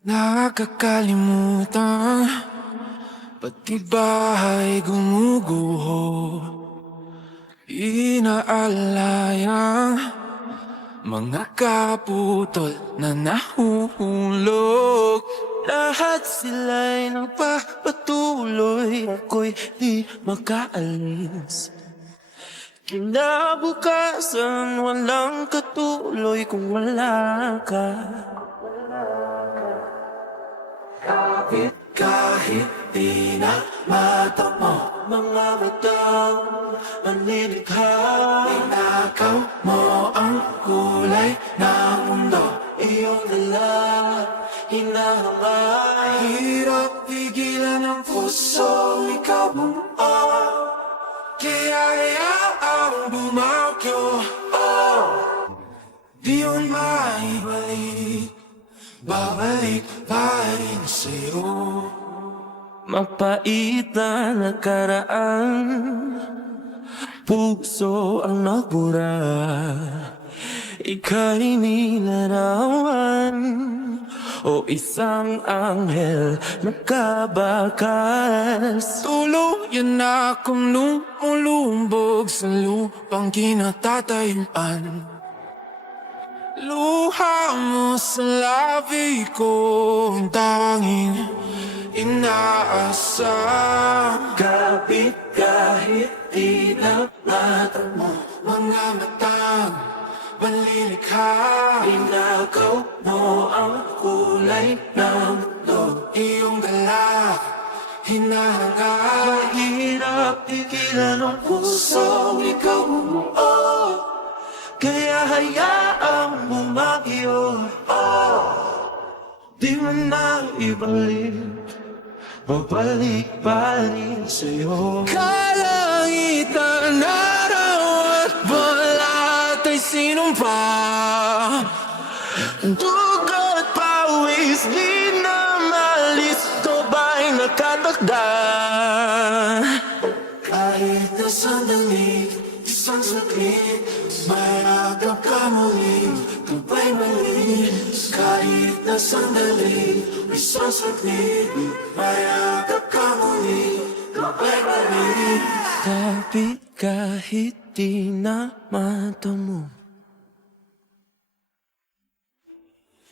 Nakakalimutan Pati bahay gumuguho? Inaalayang Mga kaputol na nahuhulog Lahat sila'y nagpapatuloy Ako'y di makaalis. Kinabukasan walang katuloy kung wala ka Kahit kahit di na mata mo Mga matang manilikha Inakaw mo ang kulay ng mundo Iyong dala, hinahangay Hirap pigilan ang puso, ikaw bumuo Kaya hayaang bumagyo oh, Di Babalik pa rin sa'yo. Mapait na nakaraan. Puso ang nagbura Ika'y nilarawan. O isang anghel na kabakas. Tuluyan na akong lumulumbog Sa lupang kinatatayuan Luha mo sa labi ko Ang tanging inaasam Kapit kahit di na mata mo. Mga matang Manlilikha Inakaw mo ang kulay ng mundo Iyong dala Hinahanga Mahirap tigilan ang puso Ikaw kaya hayaang bumagyo oh, Di mo na ibalik. Babalik pa rin sa'yo. Kalangitan araw at balat ay sinumpa. Dugot pawis di na malis Ito ba'y nakatakda kahit na sandali, isang saglit Mayagap ka muli, kapay mali Kahit na sandali, isang saglit Mayagap ka muli, kapay mali Kapit kahit di na mata mo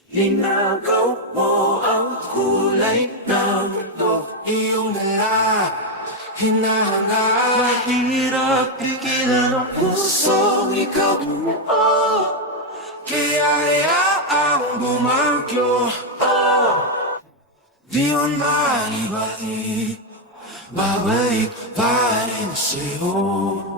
Inagaw mo ang kulay ng mundo. Iyong dala, hinahanga Kaya hayaang bumagyo oh, Di yun maibalik Babalik pa rin sa'yo